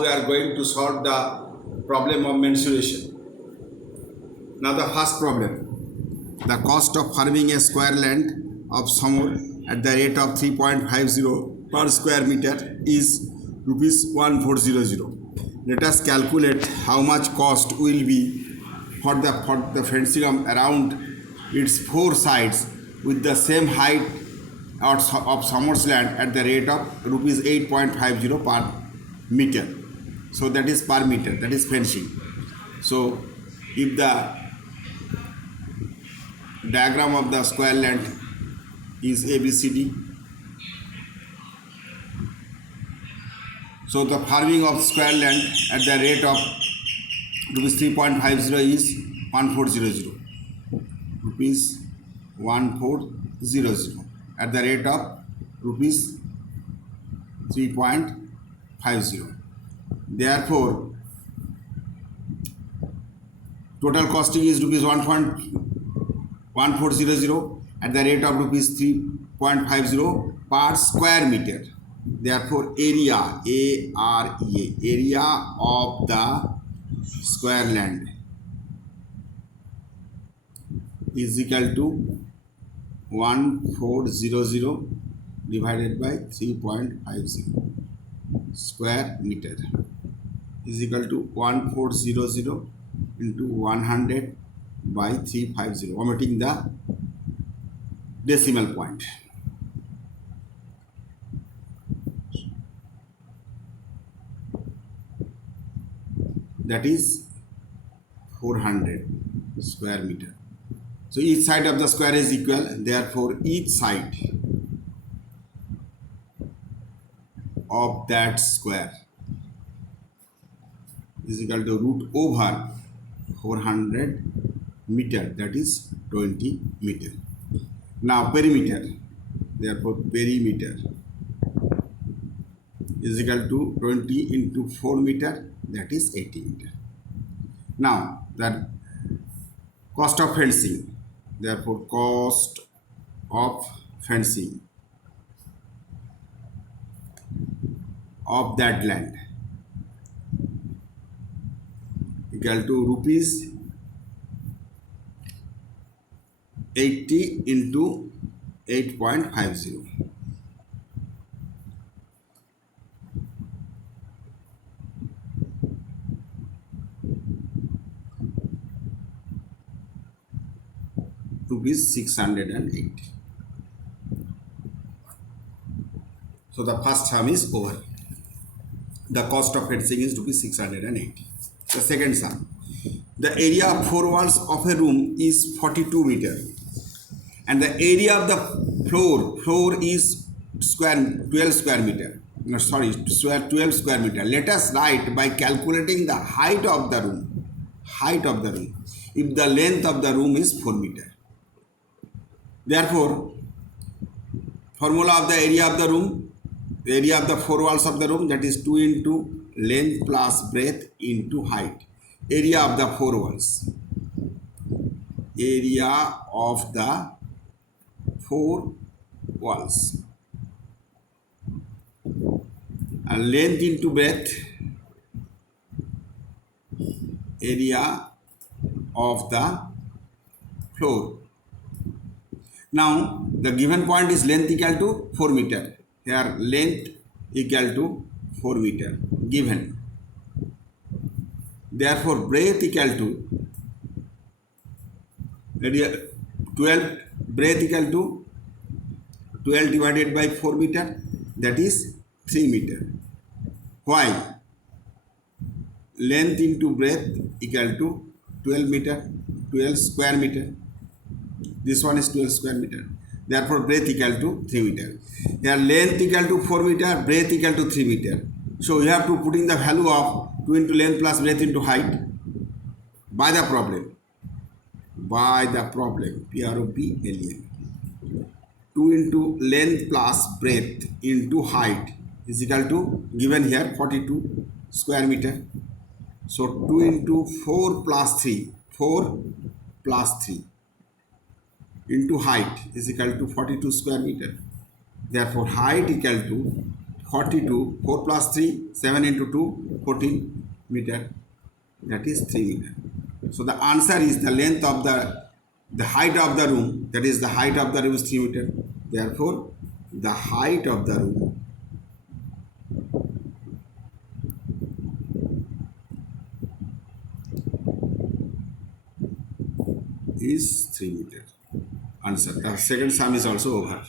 We are going to solve the problem of mensuration. Now the first problem. The cost of farming a square land of samur at the rate of 3.50 per square meter is rupees 1400. Let us calculate how much cost will be for the fencing around its four sides with the same height of Summers land at the rate of rupees 8.50 per meter. So that is per meter, that is fencing. So if the diagram of the square land is ABCD, so the farming of square land at the rate of rupees 3.50 is 1400, rupees 1400 at the rate of rupees 3.50. Therefore, total costing is rupees 1.1400 at the rate of rupees 3.50 per square meter. Therefore, area area of the square land is equal to 1400 divided by 3.50 square meter is equal to 1400 into 100 by 350, omitting the decimal point. That is 400 square meter. So each side of the square is equal, therefore each side of that square is equal to root over 400 meter, that is 20 meter. Now perimeter, therefore perimeter is equal to 20 into 4 meter, that is 80 meter. Now the cost of fencing, therefore cost of fencing of that land equal to rupees 80 into 8.50. Rupees 680. So the first sum is over. The cost of fencing is rupees 680. The second sum. The area of four walls of a room is 42 meter, and the area of the floor is 12 square meter. No, sorry, 12 square meter. Let us write by calculating the height of the room. Height of the room. If the length of the room is 4 meter. Therefore, formula of the area of the room, the area of the four walls of the room, that is 2 into length plus breadth into height. Area of the four walls. Area of the four walls. And length into breadth. Area of the floor. Now, the given point is length equal to 4 meter. Here, length equal to 4 meter given. Therefore, breadth equal to 12, breadth equal to 12 divided by 4 meter, that is 3 meter. Why? Length into breadth equal to 12 meter, 12 square meter. This one is 12 square meter. Therefore, breadth equal to 3 meter. Here, length equal to 4 meter, breadth equal to 3 meter. So, you have to put in the value of 2 into length plus breadth into height by the problem. By the problem. PROBLEM. 2 into length plus breadth into height is equal to, given here, 42 square meter. So, 2 into 4 plus 3. 4 plus 3. Into height is equal to 42 square meter. Therefore, height equal to 42, 4 plus 3, 7 into 2, 14 meter, that is 3 meter. So the answer is the length of the height of the room, that is the height of the room is 3 meter. Therefore, the height of the room is 3 meter. Answer. The second sum is also over.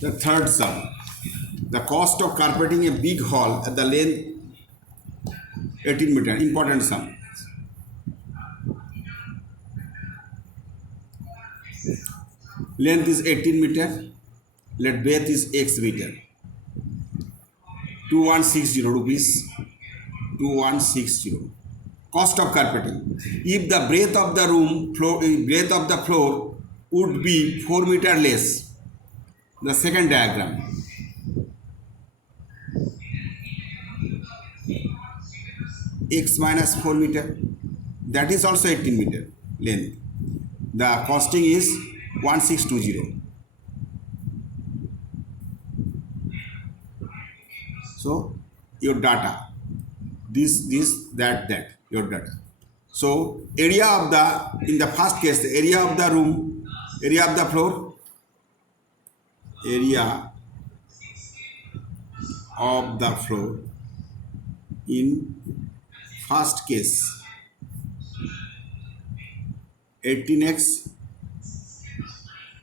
The third sum. The cost of carpeting a big hall at the length 18 meter. Important sum. Length is 18 meter. Let breadth is x meter. 2160 rupees. 2160. Cost of carpeting. If the breadth of the floor would be 4 meter less. The second diagram. X minus 4 meter. That is also 18 meter length. The costing is 1620. So your data, this, that, your data. So area of in the first case, the area of the room, area of the floor, area of the floor in first case 18x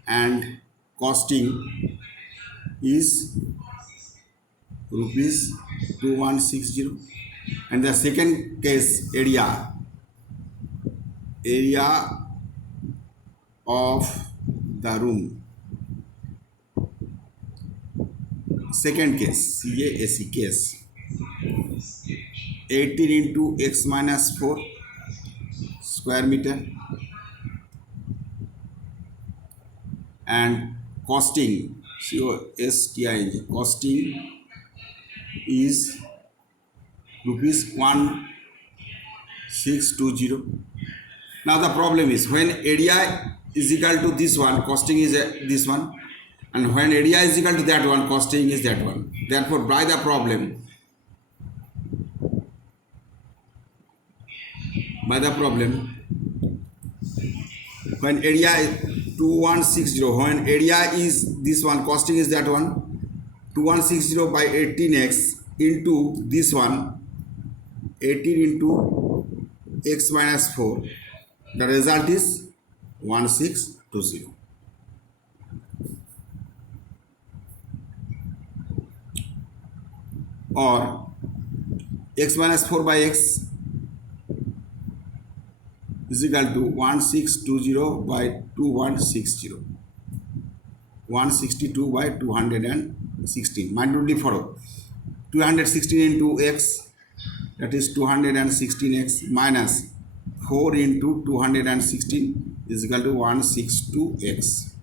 and costing is rupees 2160, and the second case area of the room, second case CASC case 18 into x minus 4 square meter, and costing costing is rupees 1620. Now the problem is when area is equal to this one, costing is this one, and when area is equal to that one, costing is that one. Therefore, by the problem, when area is 2160, when area is this one, costing is that one, 2160 by 18x into this one, 18 into x minus 4, the result is 1620. Or x minus 4 by x is equal to 1620 by 2160. 162 by 216. Multiply for 216 into x, that is 216x minus 4 into 216 is equal to 162x,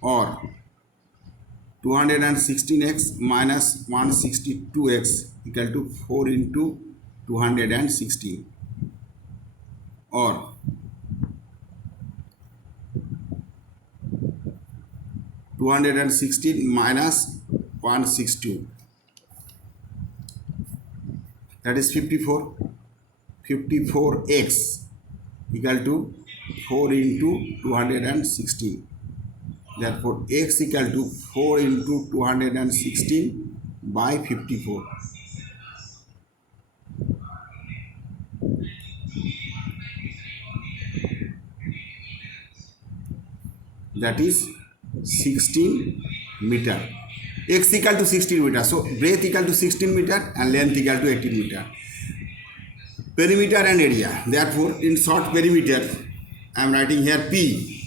or 216x minus 162x equal to 4 into 216, or 216 minus 162, that is 54. 54x equal to 4 into 216. Therefore, x equal to 4 into 216 by 54. That is 16 meter. X equal to 16 meter. So breadth equal to 16 meter and length equal to 18 meter. Perimeter and area. Therefore, in short perimeter, I am writing here P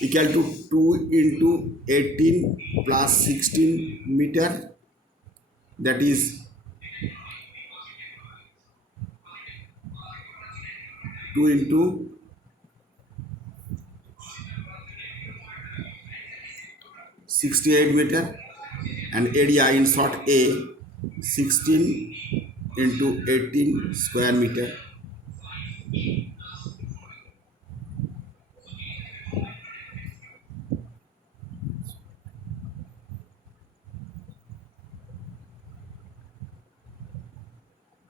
equal to 2 into 18 plus 16 meter. That is 2 into 68 meter, and area in short A 16 into 18 square meter.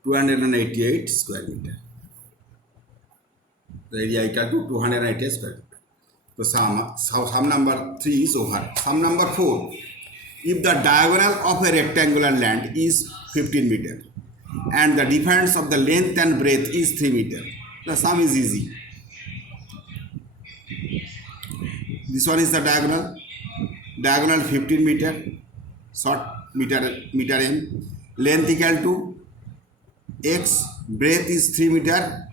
288 square meter. The area equal to 288 square meter. So sum number 3 is over. Sum number 4. If the diagonal of a rectangular land is 15 meter and the difference of the length and breadth is 3 meter, the sum is easy. This one is the diagonal. Diagonal 15 meter, short meter m, length equal to x, breadth is 3 meter.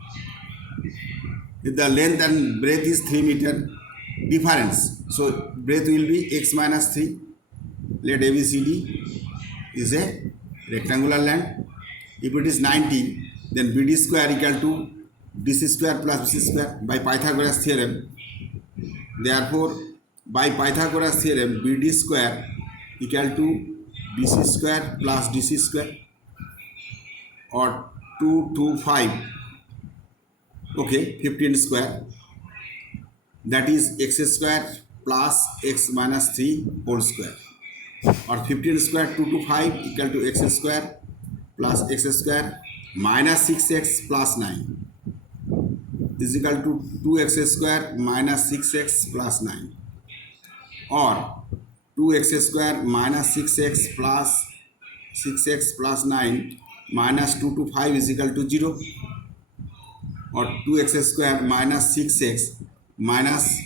If the length and breadth is 3 meter, difference, so breadth will be x minus 3. Let ABCD is a rectangular land. If it is 90, then BD square equal to DC square plus BC square by Pythagoras theorem. Therefore, by Pythagoras theorem, BD square equal to BC square plus DC square, or 225, okay, 15 square, that is x square plus x minus 3 whole square, or 15 square 225 equal to x square plus x square minus 6x plus 9 is equal to 2x square minus 6x plus 9, or 2x square minus 6x plus 9 minus 2 to 5 is equal to 0, or 2x square minus 6x minus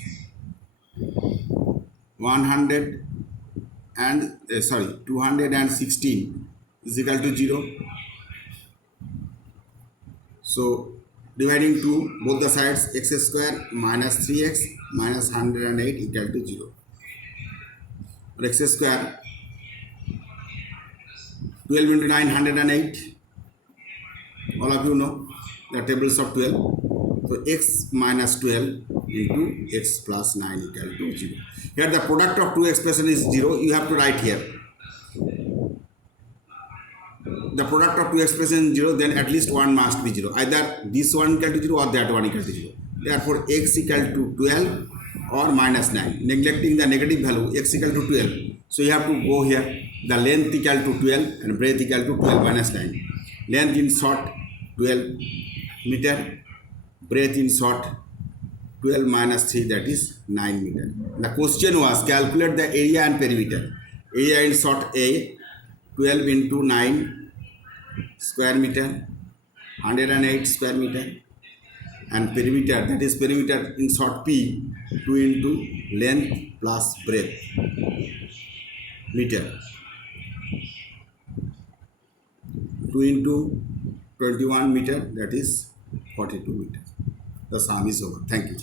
216 is equal to 0. So dividing to both the sides, x square minus 3x minus 108 equal to 0. Or x square 12 into 9, 108. All of you know the tables of 12. So x minus 12 into x plus 9 equal to 0. Here the product of two expression is 0. You have to write here. The product of two expressions is 0, then at least one must be 0. Either this one equal to 0 or that one equal to 0. Therefore, x equal to 12 or minus 9. Neglecting the negative value, x equal to 12. So you have to go here. The length equal to 12 and breadth equal to 12 minus 9. Length in short 12 meter. Breadth in short 12 minus 3, that is 9 meter. The question was calculate the area and perimeter. Area in short A 12 into 9 square meter, 108 square meter, and perimeter, that is perimeter in short P 2 into length plus breadth meter, 2 into 21 meter, that is 42 meter. The sum is over. Thank you.